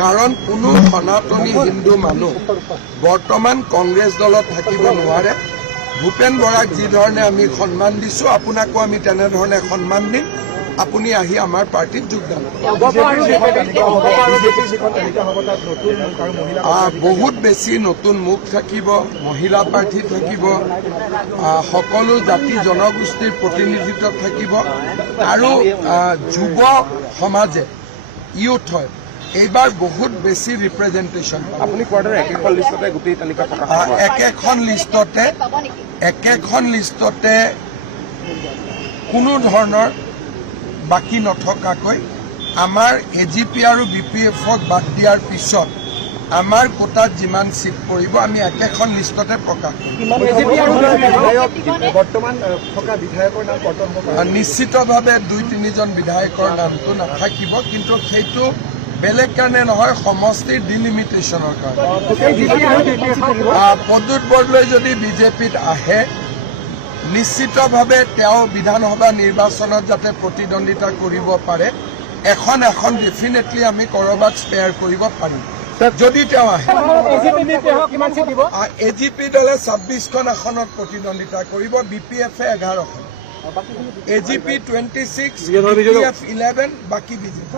কাৰণ কোনো সনাতনী হিন্দু মানুহ বৰ্তমান কংগ্ৰেছ দলত থাকিব নোৱাৰে। ভূপেন বৰাক যি ধৰণে আমি সন্মান দিছো, আপোনাকো আমি তেনেধৰণে সন্মান দিম। আপুনি আহি আমাৰ পাৰ্টিত যোগদান বহুত বেছি নতুন মুখ থাকিব, মহিলা প্ৰাৰ্থী থাকিব, সকলো জাতি জনগোষ্ঠীৰ প্ৰতিনিধিত্ব থাকিব আৰু যুৱ সমাজে ইউথ হয় এইবাৰ বহুত বেছি ৰিপ্ৰেজেণ্টেশ্যন। আপুনি কোৱাৰ দৰে একেখন লিষ্টতে গোটেই তালিকা একেখন লিষ্টতে কোনো ধৰণৰ বাকী নথকাকৈ আমাৰ এজিপি আৰু বিপিএফক বাদ দিয়াৰ পিছত আমাৰ কোটাত যিমান চিট পৰিব আমি একেখন লিষ্টতে প্ৰকাশ কৰিম। নিশ্চিতভাৱে 2-3জন বিধায়কৰ নামটো নাথাকিব, কিন্তু সেইটো বেলেগ কাৰণে নহয়, সমষ্টিৰ ডিলিমিটেশ্যনৰ কাৰণে। প্ৰদ্যুৎ বৰদলৈ যদি বিজেপিত আহে নিশ্চিতভাৱে তেওঁ বিধানসভা নিৰ্বাচনত যাতে প্ৰতিদ্বন্দ্বিতা কৰিব পাৰে, এখন ডেফিনেটলি আমি কৰবাত স্পেয়াৰ কৰিব পাৰিম যদি তেওঁ আহে। এজিপি দলে 26খন আসনত প্ৰতিদ্বন্দ্বিতা কৰিব, বিপিএফে 11খন, এজিপি 26, বিপিএফ 11, বাকী বিজেপি।